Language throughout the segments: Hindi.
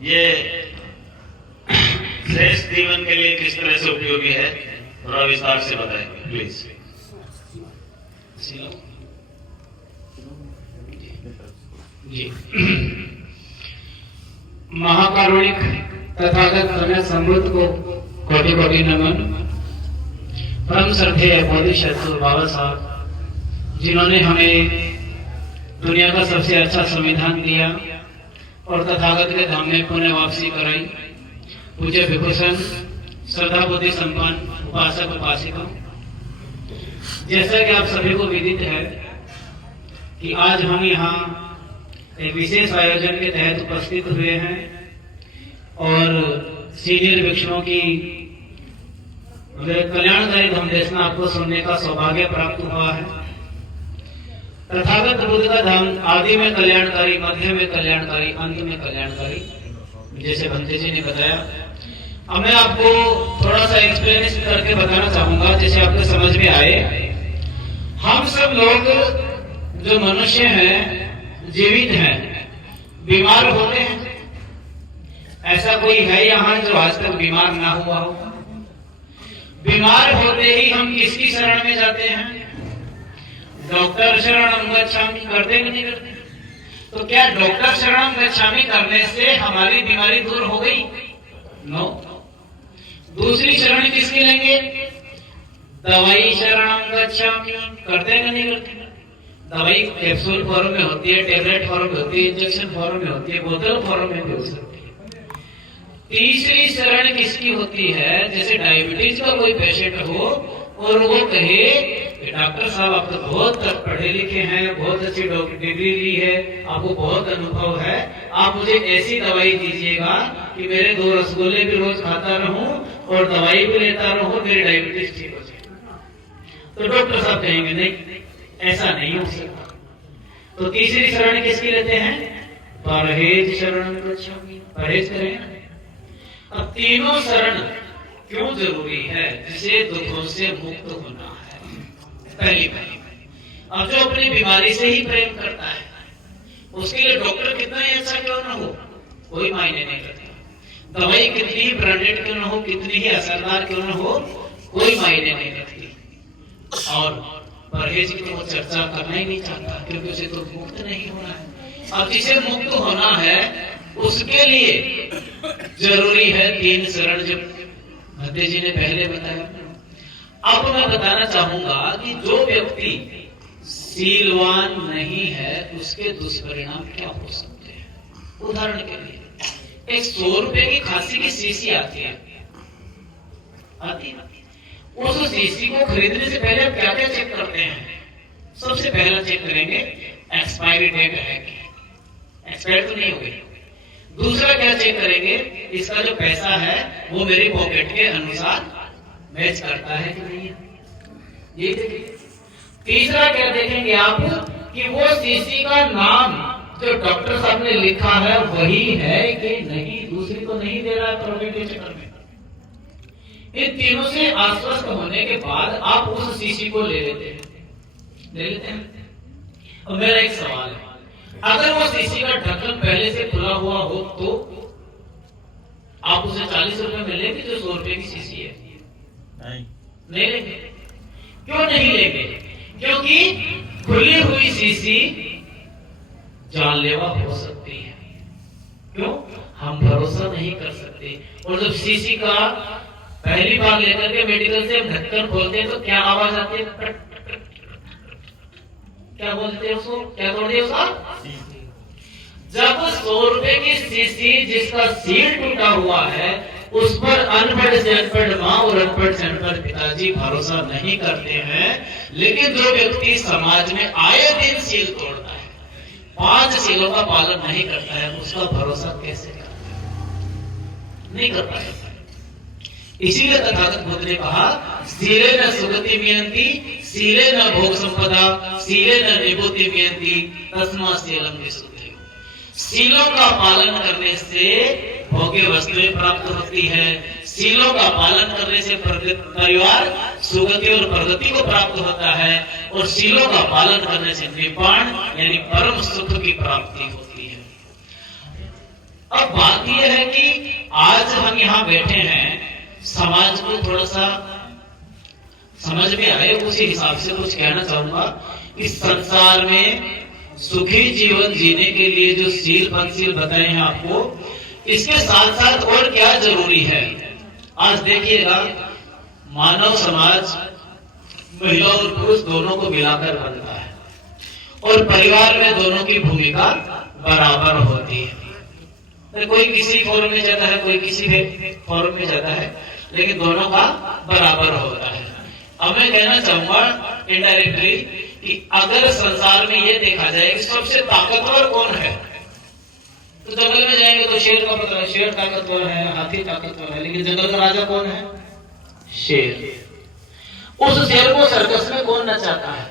ये श्रेष्ठ जीवन के लिए किस तरह से उपयोगी है, थोड़ा विस्तार से बताएंगे प्लीज। जी, महाकारुणिक तथागत समय समृद्ध को कोटि कोटि नमन। परम श्रद्धेय बोधिसत्व बाबा साहब, जिन्होंने हमें दुनिया का सबसे अच्छा संविधान दिया और तथागत के धाम में पुण्य वापसी कराई। पूज्य भिक्षुसंघ, श्रद्धा बुद्धि संपन्न उपासक उपासिका, जैसा कि आप सभी को विदित है कि आज हम यहाँ एक विशेष आयोजन के तहत उपस्थित हुए हैं और सीनियर भिक्षुओं की कल्याणकारी धर्मदेशना आपको सुनने का सौभाग्य प्राप्त हुआ है। तथागत बुद्ध का धाम आदि में कल्याणकारी, मध्य में कल्याणकारी, अंत में कल्याणकारी, जैसे भंते जी ने बताया। अब मैं आपको थोड़ा सा एक्सप्लेनेशन करके बताना चाहूंगा, जैसे आपको समझ में आए। हम सब लोग जो मनुष्य हैं, जीवित हैं, बीमार होते हैं। ऐसा कोई है यहाँ जो आज तक बीमार ना हुआ हो? बीमार होते ही हम किसकी शरण में जाते हैं? डॉक्टर शरणं गच्छामि करते कि नहीं करते? तो क्या डॉक्टर शरणं गच्छामि करने से हमारी बीमारी दूर हो गई? नो। दूसरी शरण किसकी लेंगे? दवाई शरणं गच्छामि करते कि नहीं करते? दवाई कैप्सूल फॉर्म में होती है, टेबलेट फॉर्म में होती है, इंजेक्शन फॉर्म में होती है, बोतल फॉर्म में भी हो सकती है। तीसरी शरण किसकी होती है? जैसे डायबिटीज का कोई पेशेंट हो और वो कहे डॉक्टर साहब आप तो बहुत पढ़े लिखे हैं, बहुत अच्छी डिग्री ली है, आपको बहुत अनुभव है, आप मुझे ऐसी दवाई दीजिएगा कि मेरे 2 रसगुल्ले भी रोज खाता रहूं और दवाई भी लेता रहूं, मेरी डायबिटीज ठीक हो जाए। तो डॉक्टर साहब कहेंगे नहीं, ऐसा नहीं हो सकता। तो तीसरी शरण किसकी लेते हैं? परहेज शरण गच्छामि, परहेज करें। अब तीनों शरण क्यों जरूरी है? जिसे दुखों से मुक्त होना है। पहली अब जो अपनी बीमारी से ही प्रेम करता है, उसके लिए डॉक्टर कितना ही अच्छा क्यों ना हो, कोई मायने नहीं रखता। दवाई कितनी ही ब्रांडेड क्यों ना हो, कितनी ही असरदार क्यों ना हो, कोई मायने नहीं रखती। और परहेज की तो चर्चा करना ही नहीं चाहता, क्योंकि उसे तो मुक्त नहीं होना है। अब जिसे मुक्त होना है उसके लिए जरूरी है 3 शरण, जो भद्दे जी ने पहले बताया। अब मैं बताना चाहूंगा कि जो व्यक्ति सीलवान नहीं है उसके दुष्परिणाम क्या हो सकते हैं। उदाहरण के लिए एक 100 रुपए की खांसी की शीशी आती है, उस शीशी को खरीदने से पहले आप क्या क्या चेक करते हैं? सबसे पहला चेक करेंगे एक्सपायरी डेट है कि एक्सपायर तो नहीं हो गई। दूसरा क्या चेक करेंगे? इसका जो पैसा है वो मेरी पॉकेट के अनुसार मैच करता है कि नहीं, ये देखिए। तीसरा क्या देखेंगे आप कि वो शीशी का नाम जो डॉक्टर साहब ने लिखा है वही है कि नहीं, दूसरी तो नहीं दे रहा है प्रोबेबिलिटी चेकर में। इन तीनों से आश्वस्त होने के बाद आप उस शीशी को ले लेते हैं। और मेरा एक सवाल है, अगर वो शीशी का ढक्कन पहले से खुला हुआ हो तो आप उसे 40 रुपए में लेंगे जो 100 रुपए की शीशी है? नहीं लेंगे। क्यों नहीं लेंगे? क्योंकि खुली हुई शीशी जानलेवा हो सकती है। क्यों? हम भरोसा नहीं कर सकते। और जब शीशी का पहली बार लेकर के मेडिकल से ढक्कन खोलते हैं तो क्या आवाज आती है? क्या बोलते हैं उसको? क्या तोड़ दिया उसका? जब 100 रुपए की शीशी जिसका सील टूटा हुआ है उस पर अनपढ़ से अनपढ़ माँ और अनपढ़ से अनपढ़ पिताजी भरोसा नहीं करते हैं, लेकिन जो व्यक्ति समाज में आए दिन सील तोड़ता है, 5 सीलों का पालन नहीं करता है, उसका भरोसा कैसे करता है? नहीं कर पाएगा। इसीलिए तथागत बुद्ध ने कहा सीले न सुगति मियंती, सीले न भोग संपदा, सीले न निभूति मियंती, तस्मा सीलम विशुद्धि। सीलों का पालन करने से भोग्य वस्तुएं प्राप्त होती है। सीलों का पालन करने से परिवार सुगति और प्रगति को प्राप्त होता है और सीलों का पालन करने से निपाण यानी परम सुख की प्राप्ति होती है। अब बात यह है कि आज हम यहाँ बैठे हैं, समाज को थोड़ा सा समझ में आए उसी हिसाब से कुछ कहना चाहूंगा। इस संसार में सुखी जीवन जीने के लिए जो शील पंचशील बताए हैं आपको, इसके साथ साथ और क्या जरूरी है। आज देखिएगा, मानव समाज महिला और पुरुष दोनों को मिलाकर बनता है और परिवार में दोनों की भूमिका बराबर होती है। कोई किसी फॉर्म में जाता है, कोई किसी फॉर्म में जाता है, लेकिन दोनों का बराबर होता है। अब मैं कहना चाहूंगा इनडायरेक्टली कि अगर संसार में यह देखा जाए कि सबसे ताकतवर कौन है, तो जंगल में जाएंगे तो शेर का पता है, शेर ताकतवर है, हाथी ताकतवर है, लेकिन जंगल का राजा कौन है? शेर। उस शेर को सर्कस में कौन नचाता है?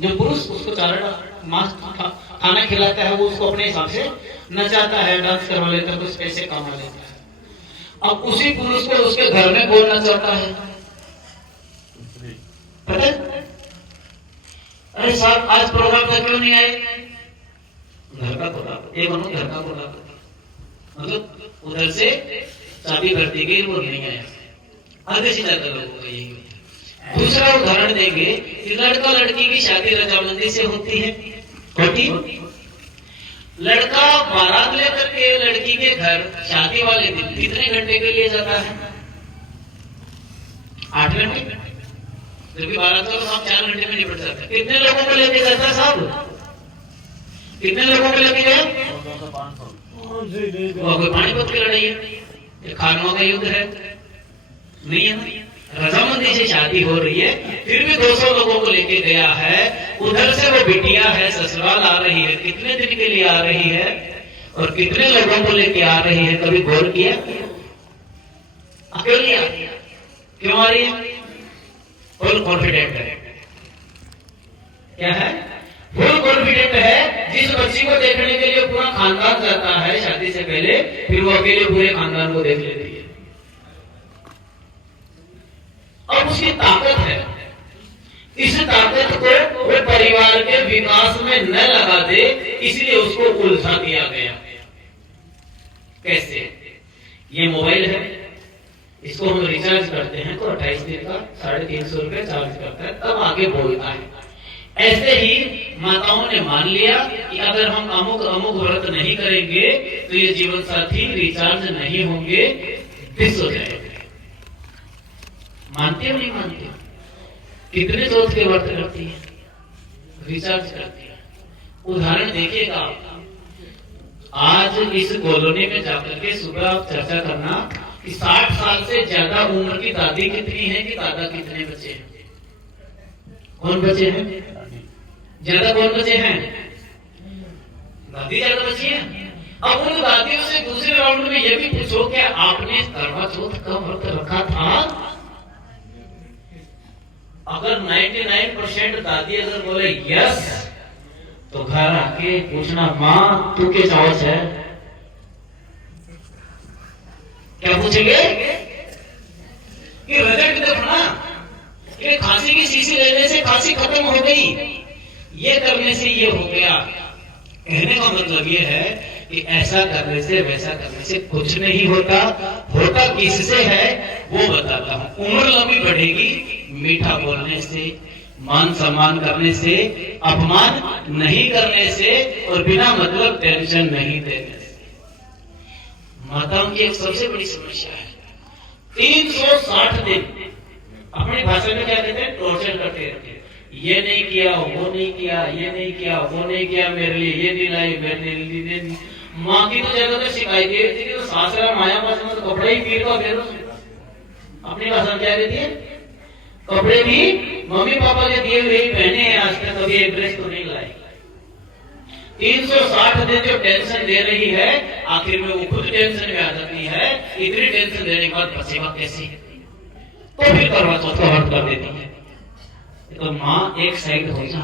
जो पुरुष उसको चारण मांस खाना खिलाता है, वो उसको अपने हिसाब से नचाता है, डांस करवा लेता है, कुछ पैसे कमा लेता है। अब उसी पुरुष को उसके घर में कौन नचाता है? पता है? अरे साहब आज प्रोग्राम था, क्यों नहीं आए? घर का खुदा, एक घर का खुदा, मतलब उधर से चाबी भरती गई, वो नहीं आया। आधे से ज्यादा लोगों का यही होता है। दूसरा उदाहरण देंगे कि लड़का लड़की की शादी रजामंदी से होती है, होती। लड़का बारात लेकर के लड़की के घर शादी वाले दिन कितने घंटे के लिए जाता है? 8 घंटे। जबकि बारात का काम 4 घंटे में निपट जाता है। कितने लोगों को लेके जाता है साहब? कितने लोगों को लेके गया? कोई पानीपत की लड़ाई है, खानों का युद्ध है, नहीं है ना? रजामंदी से शादी हो रही है, फिर भी 200 लोगों को लेके गया है। उधर से वो बिटिया है, ससुराल आ रही है, कितने दिन के लिए आ रही है और कितने लोगों को लेके आ रही है? कभी गौर किया? अकेली आ रही है। क्यों आ रही है? फुल कॉन्फिडेंट है। क्या है? फुल कॉन्फिडेंट है। जिस बच्ची को देखने के लिए पूरा खानदान जाता है शादी से पहले, फिर वो अकेले पूरे खानदान को देख लेती है। अब उसकी ताकत है, इस ताकत को वो परिवार के विकास में न लगा दे, इसलिए उसको उलझा दिया गया। कैसे? ये मोबाइल है, इसको हम रिचार्ज करते हैं तो 28 दिन का 350 रुपए चार्ज करता है, तब आगे बोलता है। ऐसे ही माताओं ने मान लिया कि अगर हम अमुक अमुक व्रत नहीं करेंगे तो ये जीवन साथी रिचार्ज नहीं होंगे, डिस हो जाएंगे। मानते हो नहीं मानते? कितने चौथ के व्रत करती है, रिचार्ज करती है। उदाहरण देखिएगा, आज इस कॉलोनी में जाकर के सुबह आप चर्चा करना कि 60 साल से ज्यादा उम्र की दादी कितनी है कि दादा कितने बचे हैं? कौन बचे हैं ज्यादा? कौन बचे हैं? दादी ज्यादा बची है। अब उन दादियों से दूसरे राउंड में यह भी पूछो क्या आपने करवा चौथ का व्रत रखा था? अगर 99% दादी अगर बोले यस, तो घर आके पूछना माँ तू के चावस है? क्या पूछेंगे? कि रिजल्ट देखो ना, कि खांसी की शीशी लेने से खांसी खत्म हो गई, ये करने से ये हो गया। कहने का मतलब ये है कि ऐसा करने से वैसा करने से कुछ नहीं होता। होता किससे है वो बताता हूं। उम्र लंबी बढ़ेगी मीठा बोलने से, मान सम्मान करने से, अपमान नहीं करने से और बिना मतलब टेंशन नहीं देने से। माताओं की एक सबसे बड़ी समस्या है, 360 दिन अपनी भाषा में क्या कहते हैं? टॉर्चर करते रहते हैं। ये नहीं किया, वो नहीं किया, ये नहीं किया, वो नहीं किया, मेरे लिए ये नहीं लाई, मेरे लिए नहीं। माँ की तो ज्यादातर शिकायत ये थी कि तो सासरा माया पास में तो कपड़े ही पीर का फेरो। अपनी भाषा में क्या कहती है? कपड़े भी मम्मी पापा के दिए हुए ही पहने हैं, आज तक कभी एक ड्रेस तो नहीं लाई। 360 दिन जो टेंशन दे रही है, आखिर में वो खुद टेंशन में आ जाती है। इतनी टेंशन देने के बाद बचेगा कैसे? तो फिर करवा चौथ का व्रत कर देती है। तो माँ एक साइड हो जा,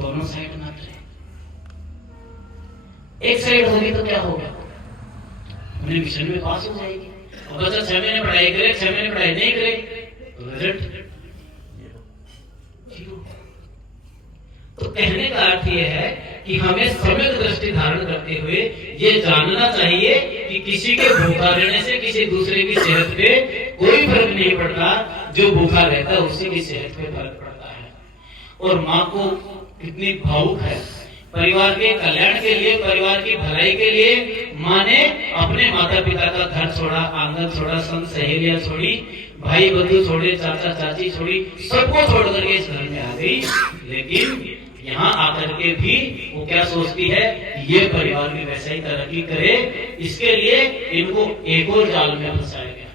दोनों साइड ना रहे। एक साइड होगी तो क्या होगा? अपने मिशन में पास हो जाएगी। और बच्चा 6 महीने पढ़ाई करे, 6 महीने पढ़ाई नहीं करे तो रिजल्ट। तो कहने का अर्थ यह है कि हमें सम्यक दृष्टि धारण करते हुए ये जानना चाहिए कि किसी के भूखा रहने से किसी दूसरे की सेहत पे कोई फर्क नहीं पड़ता, जो भूखा रहता है उसी की सेहत पे फर्क पड़ता है। और माँ को कितनी भावुक है, परिवार के कल्याण के लिए, परिवार की भलाई के लिए माँ ने अपने माता पिता का घर छोड़ा, आंगन छोड़ा, संग सहेलियां छोड़ी, भाई बंधु छोड़े, चाचा चाची छोड़ी, सबको छोड़ करके इस घर में आ गई। लेकिन यहाँ आकर के भी वो क्या सोचती है, ये परिवार में वैसा ही तरक्की करे, इसके लिए इनको एक और जाल में फंसाया गया।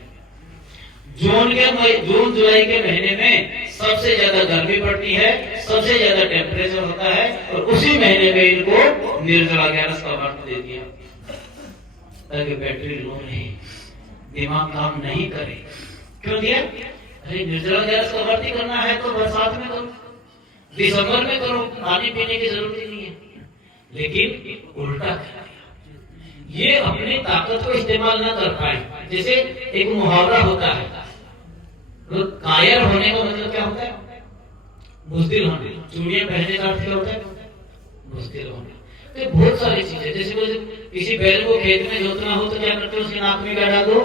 जून जुलाई के महीने में सबसे ज्यादा गर्मी पड़ती है, सबसे ज्यादा टेम्परेचर होता है, और उसी महीने में इनको निर्जला गैस का व्रत दे दिया ताकि बैटरी लो नहीं, दिमाग काम नहीं करे। क्यों दिया? अरे निर्जला गैस का व्रत करना है तो बरसात में करो, दिसंबर में करो, पानी पीने की जरूरत ही नहीं है। लेकिन उल्टा कर दिया, ये अपनी ताकत को इस्तेमाल न कर पाए। जैसे एक मुहावरा होता है, तो कायर होने का मतलब क्या होता है? बुज़दिल होने। चूड़ियां पहनने का अर्थ क्या होता है? बुज़दिल होने। तो बहुत सारी चीजें, जैसे किसी बैल को खेत में जोतना हो तो क्या करते हो, उसकी नाक में क्या डाल दो,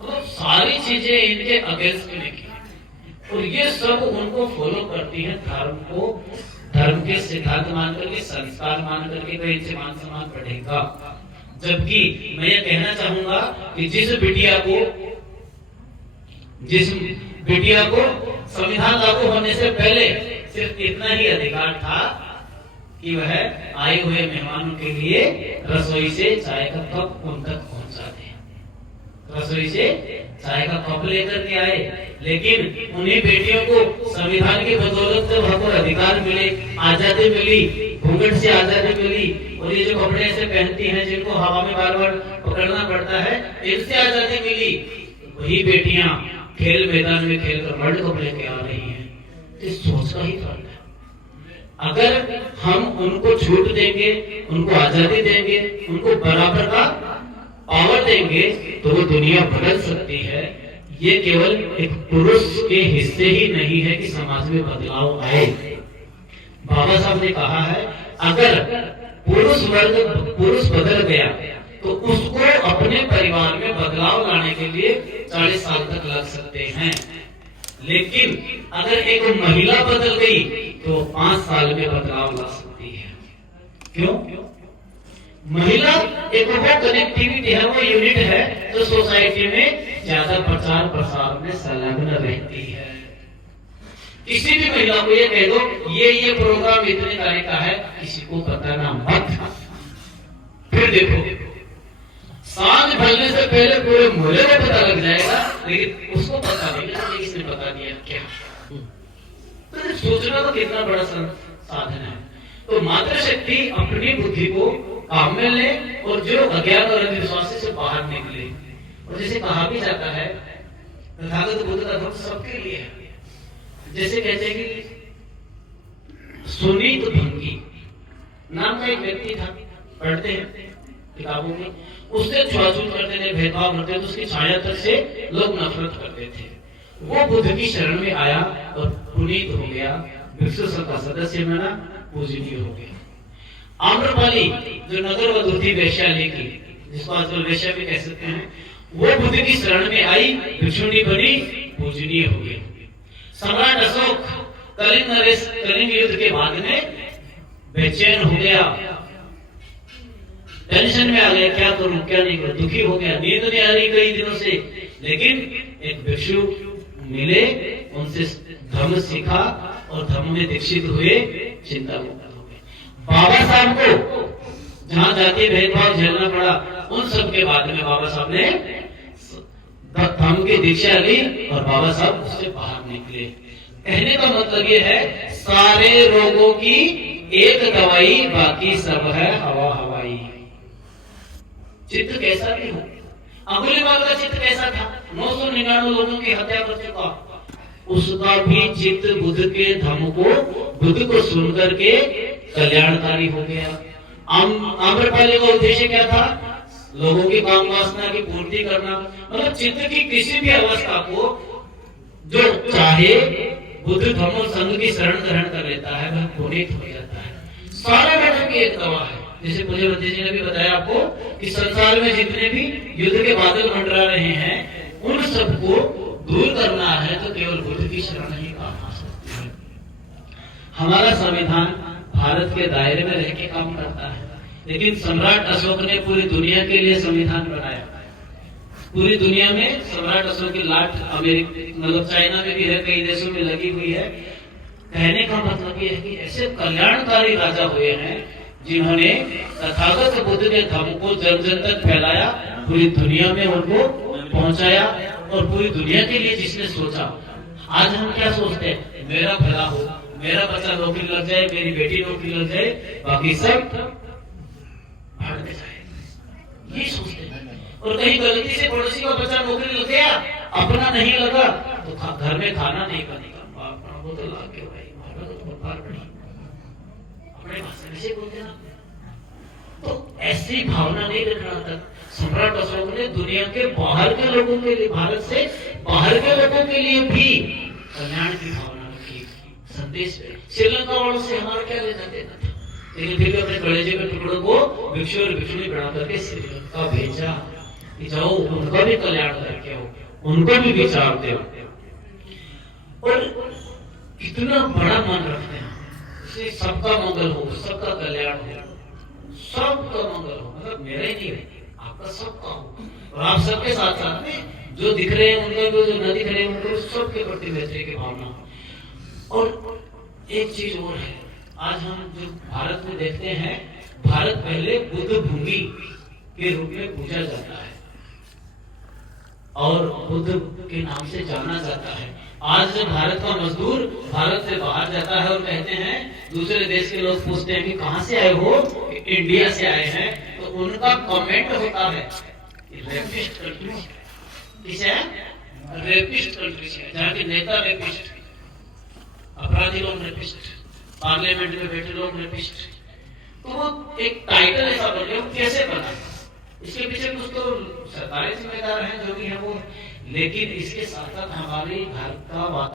मतलब सारी चीजें इनके अगेंस्ट में की, और ये सब उनको फॉलो करती है, धर्म को धर्म के सिद्धांत मान करके, संस्कार मान करके, तो इनसे मान सम्मान बढ़ेगा। जबकि मैं ये कहना चाहूंगा कि जिस बिटिया को संविधान लागू होने से पहले सिर्फ इतना ही अधिकार था कि वह आए हुए मेहमानों के लिए रसोई से चाय का कप उन तक पहुंचा दे, रसोई से चाय का कप लेकर के आए। लेकिन उन्हीं बेटियों को संविधान की बदौलत से वहां पर अधिकार मिले, आजादी मिली, घूंघट से आजादी मिली, और ये जो कपड़े ऐसे पहनती हैं जिनको हवा में बार बार पकड़ना पड़ता है, इनसे आजादी मिली। वही बेटियां खेल मैदान में खेलकर वर्ल्ड कप लेके आ रही हैं। इस सोच का ही फर्क है। अगर हम उनको छूट देंगे, उनको आजादी देंगे, उनको बराबर का पावर देंगे, तो वो दुनिया बदल सकती है। ये केवल एक पुरुष के हिस्से ही नहीं है कि समाज में बदलाव आए। बाबा साहब ने कहा है, अगर पुरुष बदल गया तो उसको अपने परिवार में बदलाव लाने के लिए 40 साल तक लग सकते हैं, लेकिन अगर एक महिला बदल गई तो 5 साल में बदलाव ला सकती है। क्यों? महिला एक वो कनेक्टिविटी है, वो यूनिट है जो सोसाइटी में ज्यादा प्रचार प्रसार में संलग्न रहती है। किसी भी महिला को ये कह दो ये प्रोग्राम इतने तारीख का है, किसी को बताना मत। फिर देखो सांझ ढलने से पहले पूरे मोहल्ले को पता लग जाएगा, लेकिन उसको पता नहीं लगेगा किसने बता दिया क्या। तो सोचना तो कितना बड़ा साधन है। तो मातृशक्ति अपनी बुद्धि को काम में ले, और जो अज्ञान और अंधविश्वास से बाहर निकले। और जैसे कहा भी जाता है, तथागत बुद्ध का धर्म सबके लिए है। जैसे कहते हैं कि सुनीत भंगी नाम का एक व्यक्ति था, पढ़ते हैं किताबों में, उससे छुआछूत करते थे, भेदभाव करते थे, उसकी छाया तक से लोग नफरत करते थे। वो बुद्ध की शरण में आया और पुनीत हो गया, भिक्षु संघ का सदस्य बना, पूजनीय हो गया। आम्रपाली जो नगर वधू थी वैश्याली की, जिसको आजकल वैश्या भी कह सकते हैं, वो बुद्ध की शरण में आई, भिक्षुणी बनी, पूजनीय हो गई। सम्राट अशोक कलिंग युद्ध के बाद में बेचैन हो गया, टेंशन में आ गया, क्या करूं क्या नहीं करूं, दुखी हो गया, नींद नहीं आ रही कई दिनों से। लेकिन एक भिक्षु मिले, उनसे धर्म सीखा और धर्म में दीक्षित हुए, चिंता मुक्त हो गए। बाबा साहब को जहां जाति भेदभाव झेलना पड़ा, उन सब के बाद में बाबा साहब ने धर्म की दीक्षा ली और बाबा साहब उससे बाहर निकले। कहने का मतलब ये है, सारे रोगों की एक दवाई, बाकी सब है हवा हवाई। चित्त कैसा भी हो, अंगुलीमाल का चित्त कैसा था, 999 लोगों की हत्या कर चुका, उसका भी चित्त बुद्ध के धर्म को, बुद्ध को सुनकर के कल्याणकारी हो गया। आम्रपाली का उद्देश्य क्या था? लोगों की काम वासना की पूर्ति करना। मतलब चित्त की किसी भी अवस्था को जो चाहे बुद्ध धम्म संघ की शरण ग्रहण कर लेता है वह पुनीत हो जाता है। सारे धर्म की एक दवा है। जैसे पूज्य बंदे जी ने भी बताया आपको कि संसार में जितने भी युद्ध के बादल मंडरा रहे हैं उन सबको दूर करना है तो केवल बुद्ध की शरण ही काम आ सकती है। हमारा संविधान भारत के दायरे में रह के काम करता है, लेकिन सम्राट अशोक ने पूरी दुनिया के लिए संविधान बनाया। पूरी दुनिया में सम्राट अशोक की लाट अमेरिका मतलब चाइना में भी है, कई देशों में लगी हुई है। कहने का मतलब ये है कि ऐसे कल्याणकारी राजा हुए हैं जिन्होंने तथागत बुद्ध के धर्म को जन जन तक फैलाया, पूरी दुनिया में उनको पहुंचाया और पूरी दुनिया के लिए जिसने सोचा। आज हम क्या सोचते हैं, मेरा भला हो, मेरा बच्चा नौकरी लग जाए, मेरी बेटी नौकरी लग जाए, बाकी सब भाड़ में जाए, ये सोचते हैं। और कहीं गलती से पड़ोसी का बच्चा नौकरी लग गया, अपना नहीं लगा तो घर में खाना नहीं बनेगा, वो तो लाग के भाई अपने भाषा से बोलते ना। तो ऐसी भावना नहीं रखना था। सम्राट अशोक ने दुनिया के बाहर के लोगों के लिए, भारत से बाहर के लोगों के लिए भी कल्याण की भावना रखी। संदेश श्रीलंका वालों से हमारा क्या लेना देना था, लेकिन फिर भी अपने कलेजे के टुकड़ों को भिक्षु और भिक्षुणी बना करके श्रीलंका भेजा कि जाओ उनका भी कल्याण करके आओ, उनको भी विचार दो। और इतना बड़ा मन रखते हैं सबका मंगल हो, सबका कल्याण हो, सबका मंगल हो, मतलब मेरा ही नहीं है, आपका सबका हो। और आप सबके साथ साथ में जो दिख रहे हैं उनका भी, जो न दिख रहे हैं उनको सबके प्रति मैत्री की भावना हो। और एक चीज और है, आज हम जो भारत में देखते हैं, भारत पहले बुद्ध भूमि के रूप में पूजा जाता है और बुद्ध के नाम से जाना जाता है। आज जब भारत का मजदूर भारत से बाहर जाता है और कहते हैं, दूसरे देश के लोग पूछते हैं कि कहां से आए हो, इंडिया से आए हैं, तो उनका कमेंट होता है रेपिस्ट कंट्री से, रेपिस्ट कंट्री से, जहाँ के नेता रेपिस्ट, अपराधी लोग रेपिस्ट, पार्लियामेंट में बैठे लोग रेपिस्ट। तो वो एक टाइटल ऐसा बन गया, कैसे बना, इसके पीछे कुछ तो सरकारी जिम्मेदार हैं जो भी है वो, लेकिन इसके साथ साथ हमारे भारत का